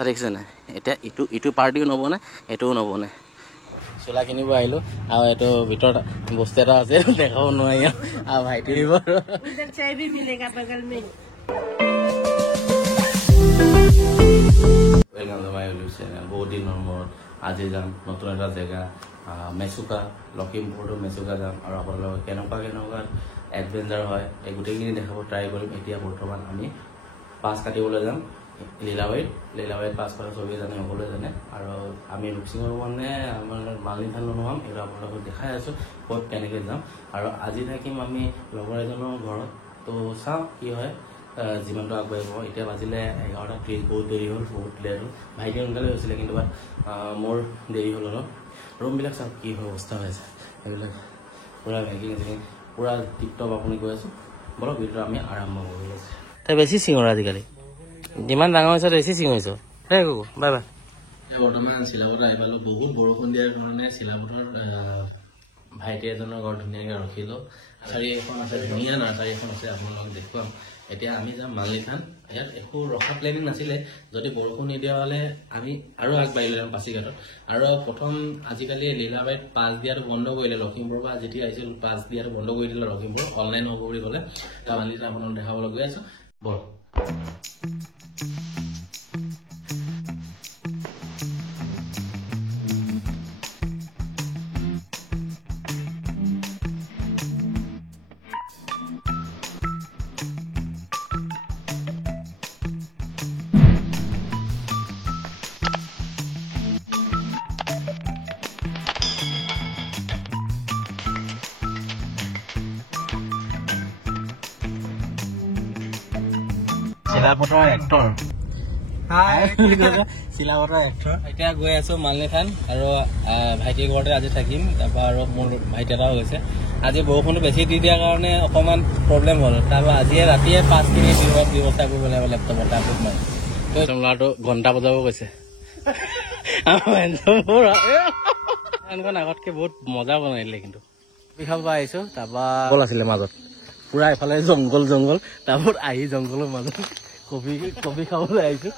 ৰাস্তা দেখিছে নাই এতিয়া ইটো পাৰ্টিও নবনে এইটোও নবনে চোলা কিনিব আহিলোঁ আৰু এইটো ভিতৰত বস্তু এটা আছে দেখাব নোৱাৰি আৰু ভাইটি বহুত দিনৰ মূৰত আজি যাম নতুন এটা জেগা মেচুকা লখিমপুৰটো মেচুকা যাম আৰু আপোনালোকৰ কেনেকুৱা এডভেঞ্চাৰ হয় এই গোটেইখিনি দেখাব ট্ৰাই কৰিম এতিয়া বৰ্তমান আমি পাছ কাটিবলৈ যাম লীলাবাৰীত পাছ কৰা চবেই জানে সকলোৱে জানে আৰু আমি ৰুকচিঙৰ মানে আমাৰ মালিনী নোহোৱাম এইটো আপোনালোকক দেখাই আছোঁ ক'ত কেনেকৈ যাম আৰু আজি থাকিম আমি লগৰ এজনৰ ঘৰত তো চাওঁ কি হয় যিমানটো আগবাঢ়িব এতিয়া বাজিলে 11:30 বহুত দেৰি হ'ল বহুত লেট হ'ল ভাইটি সোনকালে হৈছিলে কিন্তু মোৰ দেৰি হ'ল অলপ ৰুমবিলাক চাওক কি অৱস্থা হৈছে সেইবিলাক পূৰা ভেকিং পূৰা টিপটপ আপুনি কৈ আছোঁ বলক ভিডিঅ'টো আমি আৰম্ভ কৰি আছোঁ তাই বেছি চিঙৰ আজিকালি যিমান ডাঙৰ হৈছে বেছি চিঙ হৈছ সেই ককো বাই বাই বৰ্তমান চিলাপথাৰ আহি পালোঁ বহুত বৰষুণ দিয়াৰ কাৰণে চিলাপথাৰ ভাইটি এজনৰ ঘৰত ধুনীয়াকৈ ৰখিলোঁ নাৰ্চাৰী এখন আছে ধুনীয়া নাৰ্চাৰী এখন আছে আপোনালোকক দেখুৱাম এতিয়া আমি যাম মালিনী থান ইয়াত একো ৰখা প্লেনিং নাছিলে যদি বৰষুণ নিদিয়া হ'লে আমি আৰু আগবাঢ়িলোঁ যাম পাছিঘাটত আৰু প্ৰথম আজিকালি লীলাবাৰীত পাছ দিয়াটো বন্ধ কৰিলে লখিমপুৰৰ পৰা যেতিয়া আহিছিল পাছ দিয়াটো বন্ধ কৰি দিলে লখিমপুৰ অনলাইন হ'ব বুলি ক'লে তাৰ মালিনী থান আপোনালোক দেখাবলৈ গৈ আছোঁ বল চিলাপথাৰ এক্টৰ চিলাপথাৰ এক্টৰ এতিয়া গৈ আছো মালিনী থান আৰু ভাইটিৰ ঘৰতে আজি থাকিম তাৰপৰা আৰু মোৰ ভাইটি এটাও গৈছে আজি বৰষুণটো বেছি দি দিয়াৰ কাৰণে অকণমান প্ৰব্লেম হ'ল তাৰপৰা আজিয়ে ৰাতিয়ে 5 কিলোমিটাৰ ব্যৱস্থা কৰিব লাগিব লেপটপত তাৰপিছত মই ল'ৰাটো ঘণ্টা বজাব গৈছে এনেকুৱা আগতকৈ বহুত মজা বনাই দিলে কিন্তু কবি খাব আহিছোঁ তাৰপৰা কল আছিলে মাজত পুৰা এফালে জংঘল তাৰপৰা আহি জংঘলৰ মাজত কবি খাবলৈ আহিছোঁ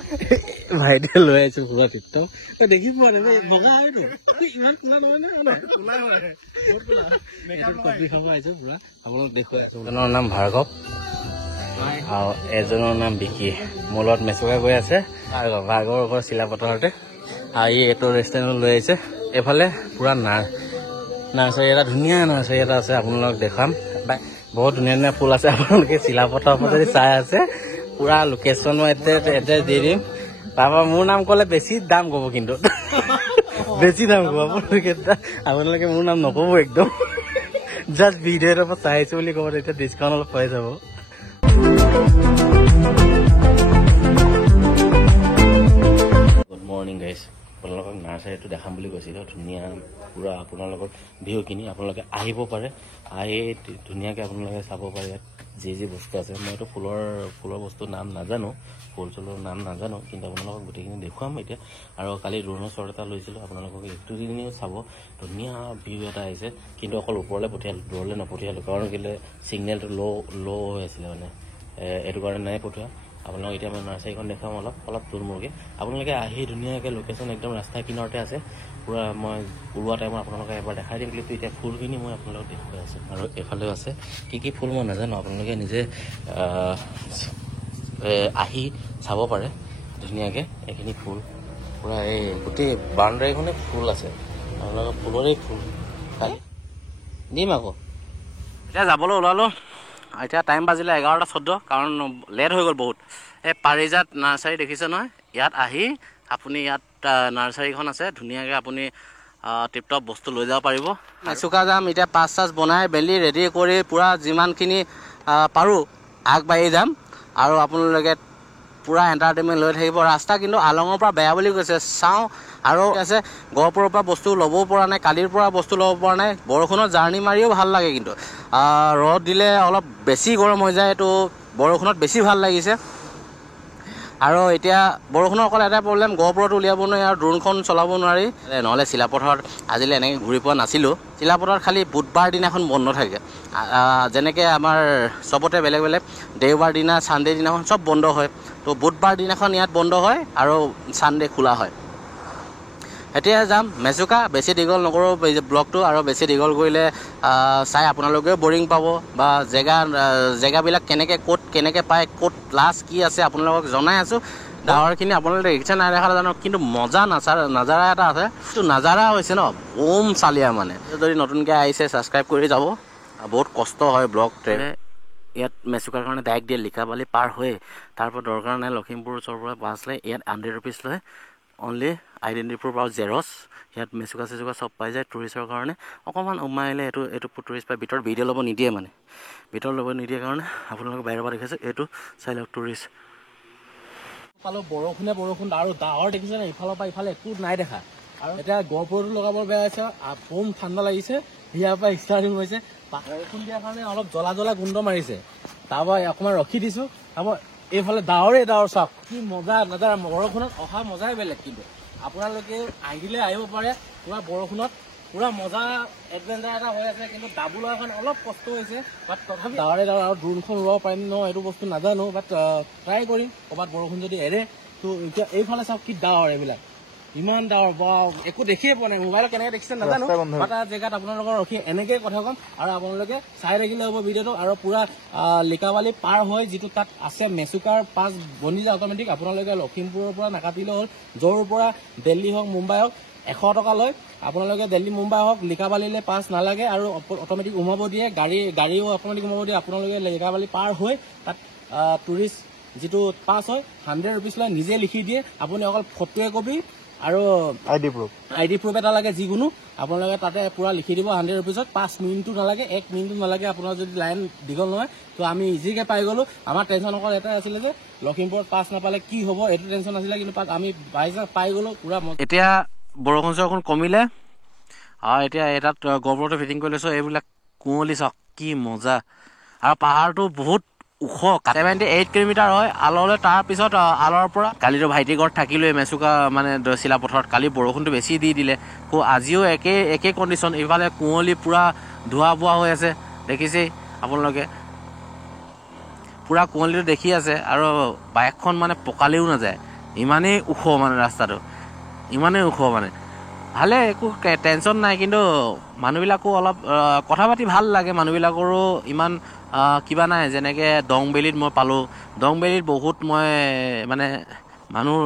ভাইটিয়ে লৈ আহিছোঁ পুৰা টিপটপ দেখি পোৱা নাই বগা ইমান কোলা নহয় কবি খাব আহিছোঁ পুৰা আপোনালোক দেখুৱাই আছোঁ এজনৰ নাম ভাৰ্গৱ আৰু এজনৰ নাম বিকি মোৰ লগত মেচুকা গৈ আছে ভাৰ্গৱৰ ঘৰ চিলাপথাৰতে আৰু এইটো ৰেষ্টুৰেণ্টত লৈ আহিছে এইফালে পুৰা নাৰ্চাৰী এটা ধুনীয়া নাৰ্চাৰী এটা আছে আপোনালোকক দেখাম বহুত ধুনীয়া ফুল আছে আপোনালোকে চিলাপথাৰৰ পৰা যদি চাই আছে পুৰা লোকেশ্যন মই এড্ৰেছ দি দিম তাৰপৰা মোৰ নাম ক'লে বেছি দাম ক'ব কিন্তু বেছি দাম ক'ব আপোনালোকে মোৰ নাম নক'ব একদম জাষ্ট ভিডিঅ'টোৰ পৰা চাই আহিছোঁ বুলি ক'ব তেতিয়া ডিছকাউণ্ট অলপ পাই যাব গুড মৰ্ণিং গাইজ আপোনালোকক নাৰ্চাৰীটো দেখাম বুলি কৈছিলোঁ ধুনীয়া পুৰা আপোনালোকৰ ভিউখিনি আপোনালোকে আহিব পাৰে আহি ধুনীয়াকৈ আপোনালোকে চাব পাৰে ইয়াত যি বস্তু আছে মইতো ফুলৰ বস্তুৰ নাম নাজানো ফুল চুলৰ নাম নাজানো কিন্তু আপোনালোকক গোটেইখিনি দেখুৱাম এতিয়া আৰু কালি ড্ৰোনৰ শ্বট এটা লৈছিলোঁ আপোনালোকক এইটো দিনেও চাব ধুনীয়া ভিউ এটা আহিছে কিন্তু অকল ওপৰলৈ পঠিয়ালোঁ দূৰলৈ নপঠিয়ালোঁ কাৰণ কেলৈ ছিগনেলটো ল' হৈ আছিলে মানে এইটো কাৰণে নাই পঠোৱা আপোনালোক এতিয়া মই নাৰ্চাৰীখন দেখাম অলপ থুলমূলকৈ আপোনালোকে আহি ধুনীয়াকৈ লোকেশ্যন একদম ৰাস্তাৰ কিনাৰতে আছে পুৰা মই ওলোৱা টাইমত আপোনালোকে এবাৰ দেখাই দিম কিন্তু এতিয়া ফুলখিনি মই আপোনালোকক দেখুৱাই আছোঁ আৰু এইফালেও আছে কি ফুল মই নাজানো আপোনালোকে নিজে আহি চাব পাৰে ধুনীয়াকৈ এইখিনি ফুল পুৰা এই গোটেই বাউণ্ডাৰীখনে ফুল আছে আপোনালোকৰ ফুলৰেই ফুল কালি দিম আকৌ এতিয়া যাবলৈ ওলালোঁ এতিয়া টাইম বাজিলে 11:14 কাৰণ লেট হৈ গ'ল বহুত এই পাৰিজাত নাৰ্চাৰী দেখিছে নহয় ইয়াত আহি আপুনি ইয়াত নাৰ্চাৰীখন আছে ধুনীয়াকৈ আপুনি টিপটপ বস্তু লৈ যাব পাৰিব মেচুকা যাম এতিয়া পাছ বনাই বেলি ৰেডি কৰি পূৰা যিমানখিনি পাৰোঁ আগবাঢ়ি যাম আৰু আপোনালোকে পুৰা এণ্টাৰটেইনমেণ্ট লৈ থাকিব ৰাস্তা কিন্তু আলঙৰ পৰা বেয়া বুলি কৈছে চাওঁ আৰু আছে গহপুৰৰ পৰা বস্তু ল'বও পৰা নাই কালিৰ পৰা বস্তু ল'ব পৰা নাই বৰষুণত জাৰ্ণি মাৰিও ভাল লাগে কিন্তু ৰ'দ দিলে অলপ বেছি গৰম হৈ যায় এইটো বৰষুণত বেছি ভাল লাগিছে আৰু এতিয়া বৰষুণৰ অকল এটাই প্ৰব্লেম, গহপুৰত উলিয়াব নোৱাৰি আৰু ড্ৰোনখন চলাব নোৱাৰি। নহ'লে চিলাপথাৰত আজিলৈ এনেকৈ ঘূৰি পোৱা নাছিলোঁ। চিলাপথাৰত খালি বুধবাৰ দিনাখন বন্ধ থাকে, যেনেকৈ আমাৰ চবতে বেলেগ বেলেগ। দেওবাৰ দিনা ছানডে দিনাখন চব বন্ধ হয়। তো বুধবাৰ দিনাখন ইয়াত বন্ধ হয় আৰু ছানডে খোলা হয়। এতিয়া যাম মেচুকা। বেছি দীঘল নকৰোঁ ব্লগটো, আৰু বেছি দীঘল কৰিলে চাই আপোনালোকেও বৰিং পাব, বা জেগাবিলাক ক'ত কেনেকৈ পায়, ক'ত লাষ্ট কি আছে আপোনালোকক জনাই আছোঁ। ডাৱৰখিনি আপোনালোকে দেখিছে নাই দেখা নাজানো, কিন্তু মজা নাজাৰা এটা আছে। তো নাজাৰা হৈছে ন ওম চালিয়া মানে। যদি নতুনকৈ আহিছে ছাবস্ক্ৰাইব কৰি যাব। বহুত কষ্ট হয় ব্লগ ট্ৰেইনে। ইয়াত মেচুকাৰ কাৰণে ডাইৰেক্ট দিয়ে, লিকাবালি পাৰ হৈ তাৰপৰা দৰকাৰ নাই লখিমপুৰ ওচৰৰ পৰা বাছ লয়। ইয়াত 100 rupees লয় অনলি, আইডেণ্টি প্ৰুফ আৰু জেৰক্স। ইয়াত মেচুকা চেচুকা চব পাই যায় টুৰিষ্টৰ কাৰণে। অকণমান উমাইলে এইটো টুৰিষ্ট পাই, ভিতৰত ভিডিঅ' ল'ব নিদিয়ে মানে, ভিতৰত ল'ব নিদিয়ে কাৰণে আপোনালোকে বাহিৰৰ পৰা দেখিছে। এইটো চাই লওক টুৰিষ্ট পালোঁ। বৰষুণ আৰু ডাৱৰ দেখিছে নে, ইফালৰ পৰা ইফালে একো নাই দেখা। আৰু এতিয়া গহপুৰতো লগাব বেয়া হৈছে, বম ঠাণ্ডা লাগিছে, ইয়াৰ পৰা ষ্টাৰ্টিং হৈছে। বৰষুণ দিয়াৰ কাৰণে অলপ জ্বলা গোন্ধ মাৰিছে। তাৰপৰা অকণমান ৰখি দিছোঁ। তাৰপৰা এইফালে ডাৱৰ চাওক, কি মজা নাজাৰা। বৰষুণত অহা মজাই বেলেগ। কিন্তু আপোনালোকে আহিলে আহিব পাৰে, পুৰা বৰষুণত পুৰা মজা এডভেঞ্চাৰ এটা হৈ আছে। কিন্তু ডাবুলৰ কাৰণে অলপ কষ্ট হৈছে, বাট তথাপি ডাৱৰে আৰু ড্ৰোনখন উলাব পাৰিম ন এইটো বস্তু নাজানো, বাট ট্ৰাই কৰিম। ক'ৰবাত বৰষুণ যদি এৰে তো এতিয়া এইফালে চাওক কি ডাৱৰ, এইবিলাক ইমান ডাৱৰ, বা একো দেখিয়ে পোৱা নাই। মোবাইলত কেনেকৈ দেখিছে নাজানো, এটা জেগাত আপোনালোকৰ ৰখি এনেকৈ কথা ক'ম, আৰু আপোনালোকে চাই থাকিলে হ'ব ভিডিঅ'টো। আৰু পুৰা লিকাবালি পাৰ হৈ যিটো তাত আছে মেচুকাৰ পাছ বনি যায় অট'মেটিক। আপোনালোকে লখিমপুৰৰ পৰা নাকাটিলে হ'ল, য'ৰ পৰা দিল্লী হওক মুম্বাই হওক 100 টকা লয়। আপোনালোকে দিল্লী মুম্বাই হওক লিকাবালিলৈ পাছ নালাগে, আৰু অট'মেটিক সোমাব দিয়ে, গাড়ীও অট'মেটিক সোমাব দিয়ে। আপোনালোকে লিকাবালি পাৰ হৈ তাত টুৰিষ্ট যিটো পাছ হয় 100 rupees লয়, নিজে লিখি দিয়ে। আপুনি অকল ফটো একপি আৰু আইডি প্ৰুফ এটা লাগে, যিকোনো আপোনালোকে তাতে পুৰা লিখি দিব 100 rupeesত। 5 মিনিটো নালাগে, 1 মিনিটো নালাগে। আপোনাৰ যদি লাইন দীঘল নহয় তো আমি ইজিকৈ পাই গ'লোঁ। আমাৰ টেনশ্যন অকল এটাই আছিলে যে লখিমপুৰত পাছ নাপালে কি হ'ব, এইটো টেনশ্যন আছিলে। কিন্তু আমি বাইচান্স পাই গ'লোঁ পুৰা। এতিয়া বৰষুণ চৰষুণ কমিলে, এতিয়া এটাত গহপুৰতে ফিটিং কৰি লৈছোঁ। এইবিলাক কুঁৱলী চাওক কি মজা, আৰু পাহাৰটো বহুত ওখ, 78 কিলোমিটাৰ হয় আললৈ। তাৰপিছত আলৰ পৰা কালিতো ভাইটি ঘৰত থাকিলোৱে মেচুকা মানে চিলাপথাৰত। কালি বৰষুণটো বেছি দি দিলে, আজিও একেই কণ্ডিশ্যন। ইফালে কুঁৱলী পূৰা ধোৱা বোৱা হৈ আছে, দেখিছেই আপোনালোকে। পূৰা কুঁৱলীটো দেখি আছে, আৰু বাইকখন মানে পকালেও নাযায়, ইমানেই ওখ মানে ৰাস্তাটো, ইমানেই ওখ মানে। ভালে, একো টেনশ্যন নাই। কিন্তু মানুহবিলাকো অলপ কথা পাতি ভাল লাগে, মানুহবিলাকৰো ইমান কিবা নাই। যেনেকৈ দংবেলিত মই পালোঁ, দংবেলিত বহুত মই মানে মানুহ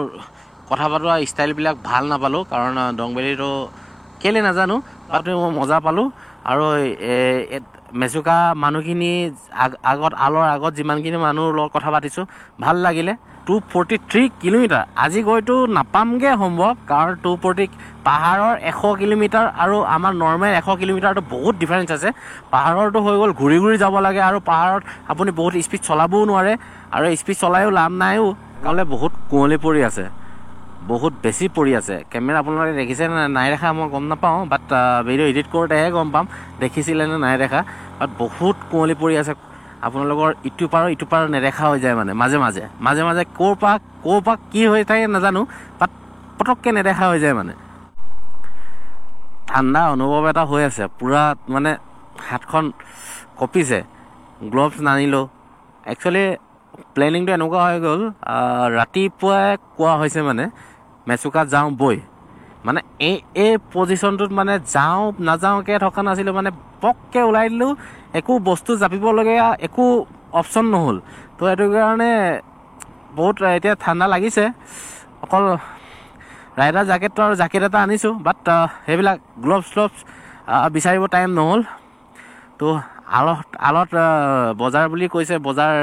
কথা পতা ষ্টাইলবিলাক ভাল নাপালোঁ, কাৰণ দংবেলিটো কেলৈ নাজানো, তাতে মই মজা পালোঁ। আৰু মেচুকা মানুহখিনি আলৰ আগত যিমানখিনি মানুহৰ লগত কথা পাতিছোঁ ভাল লাগিলে। 243 কিলোমিটাৰ, আজি গৈতো নাপামগৈ সম্ভৱ, কাৰণ 240 পাহাৰৰ 100 কিলোমিটাৰ আৰু আমাৰ নৰ্মেল 100 কিলোমিটাৰটো বহুত ডিফাৰেঞ্চ আছে। পাহাৰৰটো হৈ গ'ল ঘূৰি ঘূৰি যাব লাগে, আৰু পাহাৰত আপুনি বহুত স্পীড চলাবও নোৱাৰে, আৰু স্পীড চলায়ো লাভ নাইও, কাৰণ বহুত কুঁৱলী পৰি আছে, বহুত বেছি পৰি আছে। কেমেৰা আপোনালোকে দেখিছে নাই দেখা মই গম নাপাওঁ, বাট ভিডিঅ' এডিট কৰোঁতেহে গম পাম দেখিছিলে নে নাই দেখা। বাট বহুত কুঁৱলী পৰি আছে, আপোনালোকৰ ইটো পাৰ নেদেখা হৈ যায় মানে মাজে মাজে ক'ৰ পৰা কি হৈ থাকে নাজানো, বাট পটককৈ নেদেখা হৈ যায় মানে। ঠাণ্ডা অনুভৱ এটা হৈ আছে পূৰা, মানে হাতখন কঁপিছে। গ্ল'ভছ নানিলোঁ। একচুৱেলি প্লেনিংটো এনেকুৱা হৈ গ'ল, ৰাতিপুৱাই কোৱা হৈছে মানে মেচুকা যাওঁ বৈ, মানে এই পজিশ্যনটোত মানে যাওঁ নাযাওঁকৈ থকা নাছিলোঁ, মানে পককৈ ওলাই দিলোঁ। একো বস্তু জাপিবলগীয়া একো অপশ্যন নহ'ল। তো সেইটো কাৰণে বহুত এতিয়া ঠাণ্ডা লাগিছে। অকল ৰাইডাৰ জেকেটটো আৰু জেকেট এটা আনিছোঁ, বাট সেইবিলাক গ্ল'ভছ বিচাৰিব টাইম নহ'ল। তো আলত বজাৰ বুলি কৈছে, বজাৰ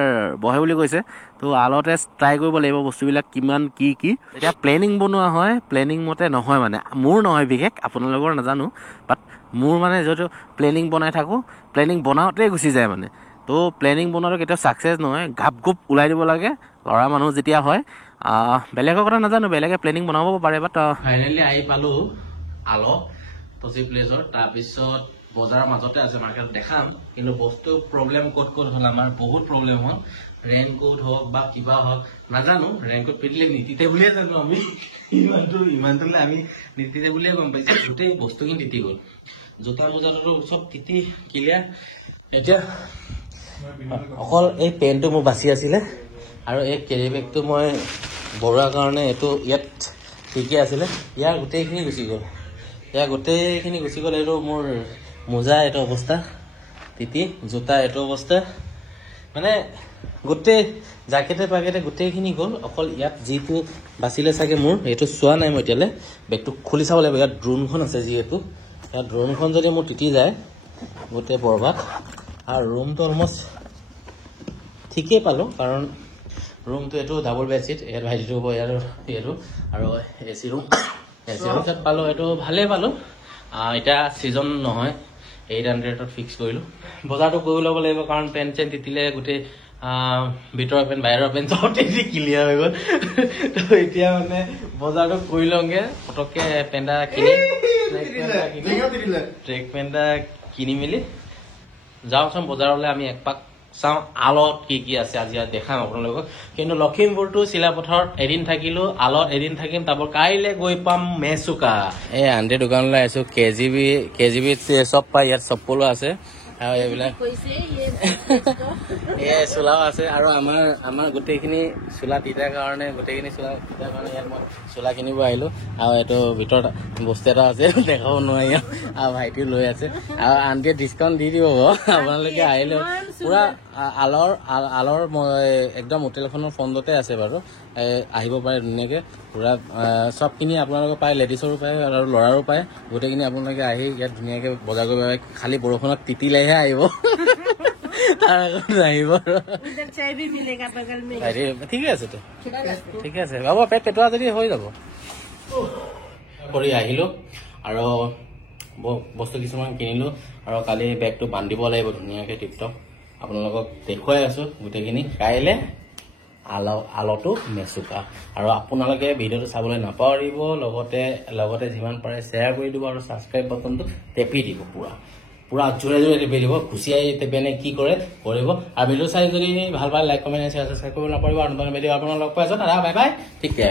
বহে বুলি কৈছে, তো আলতে ট্ৰাই কৰিব লাগিব বস্তুবিলাক কিমান কি এতিয়া প্লেনিং বনোৱা হয়, প্লেনিং মতে নহয় মানে। মোৰ নহয় বিশেষ, আপোনালোকৰ নাজানো, বাট মোৰ মানে যিহেতু প্লেনিং বনাই থাকোঁ, প্লেনিং বনাওঁতেই গুচি যায় মানে। তো প্লেনিং বনোৱাটো কেতিয়াও ছাকচেছ নহয়, ঘাপ ওলাই দিব লাগে ল'ৰা মানুহ যেতিয়া হয়। বেলেগৰ কথা নাজানো, বেলেগে প্লেনিং বনাব পাৰে, বাট ফাইনেলি আহি পালোঁ আলক টচি প্লেচৰ। তাৰপিছত বজাৰৰ মাজতে আছে, মাৰ্কেটত দেখাম, কিন্তু বস্তু প্ৰব্লেম ক'ত হ'ল, আমাৰ বহুত প্ৰব্লেম হ'ল। ৰেইনকোট হওক বা কিবা হওক নাজানো, ৰেইনকোট পিন্ধিলে নিতিতে বুলিয়ে জানো আমি, ইমানটোলে আমি নিতিতে বুলিয়ে গম পাইছো। গোটেই বস্তুখিনি তিতি গ'ল, জোতা মোজাটো চব তিতি ক্লিয়াৰ। এতিয়া অকল এই পেণ্টটো মোৰ বাচি আছিলে আৰু এই কেৰি বেগটো মই বঢ়োৱাৰ কাৰণে এইটো ইয়াত ঠিকে আছিলে, ইয়াৰ গোটেইখিনি গুচি গ'ল, এইটো মোৰ মোজা এইটো অৱস্থা তিতি, জোতা এইটো অৱস্থা, মানে গোটেই জাকেটে পাকেটে গোটেইখিনি গ'ল। অকল ইয়াত যিটো বাচিলে চাগে মোৰ, এইটো চোৱা নাই মই এতিয়ালৈ, বেগটো খুলি চাব লাগিব। ইয়াত ড্ৰোনখন আছে, যিহেতু ইয়াত ড্ৰোনখন যদি মোৰ তিতি যায় গোটেই বৰবাদ। আৰু ৰুমটো অলমষ্ট ঠিকেই পালোঁ, কাৰণ ৰুমটো এইটো ডাবল বেডশ্বীট, ইয়াত ভাইটিটো হ'ব ইয়াৰ এইটো, আৰু এ চি ৰুম তাত পালোঁ, এইটো ভালেই পালোঁ। এতিয়া ছিজন নহয়, 800ত ফিক্স কৰিলোঁ। বজাৰটো কৰি ল'ব লাগিব, কাৰণ পেণ্ট চেণ্ট তিতিলে গোটেই ভিতৰৰ পেণ্ট বাহিৰৰ পেণ্ট চব তিতি ক্লিয়াৰ হৈ গ'ল। তো এতিয়া মানে বজাৰটো কৰি লওঁগৈ, পটককৈ পেণ্ট এটা ট্ৰেক পেণ্ট এটা কিনি মেলি যাওঁচোন বজাৰলৈ। আমি একপাক চাওঁ আলত কি আছে, আজি দেখাম আপোনালোকক। কিন্তু লখিমপুৰটো চিলাপথাৰত এদিন থাকিলোঁ, আলত এদিন থাকিম, তাৰপৰা কাইলৈ গৈ পাম মেচুকা। এই আন্টি দোকানলৈ আহিছোঁ, কেজিবি চব পাই, ইয়াত চপ্পলো আছে আৰু এইবিলাক এই চোলাও আছে। আৰু আমাৰ গোটেইখিনি চোলা তিতাৰ কাৰণে ইয়াত মই চোলা কিনিব আহিলোঁ। আৰু এইটো ভিতৰত বস্তু এটা আছে, দেখাব নোৱাৰি, আৰু ভাইটিও লৈ আছে। আৰু আন্টিয়ে ডিছকাউণ্ট দি দিব আপোনালোকে আহিলেও। পুৰা আলৰ একদম হোটেলখনৰ ফ্ৰণ্টতে আছে বাৰু, আহিব পাৰে ধুনীয়াকৈ। পুৰা চবখিনি আপোনালোকে পায়, লেডিছৰো পায় আৰু ল'ৰাৰো পায়। গোটেইখিনি আপোনালোকে আহি ইয়াত ধুনীয়াকৈ বজাৰ কৰিব পাৰে। খালি বৰষুণত তিতিলেহে আহিব, তাৰ আগত নাহিব। ঠিকে আছে হ'ব, পেটোৱা যদি হৈ যাব। কৰি আহিলোঁ আৰু বস্তু কিছুমান কিনিলোঁ, আৰু কালি বেগটো বান্ধিব লাগিব ধুনীয়াকৈ টিপটপ। আপোনালোকক দেখুৱাই আছোঁ গোটেইখিনি। কাইলৈ আলতো মেচুকা। আৰু আপোনালোকে ভিডিঅ'টো চাবলৈ নাপাহৰিব, লগতে যিমান পাৰে শ্বেয়াৰ কৰি দিব, আৰু ছাবস্ক্ৰাইব বাটনটো টেপি দিব, পুৰা জোৰে টেপি দিব। খুচিয়াই টেপে নে কি কৰে কৰিব। আৰু ভিডিঅ' চাই যদি ভাল পায় লাইক কমেণ্ট শ্বেয়াৰ ছাবস্ক্ৰাইব কৰিব নাপাহৰিব। আৰু নতুন ভিডিঅ' আপোনালোক লগ পাই আছোঁ। দাদা বাই বাই, ঠিক আছে।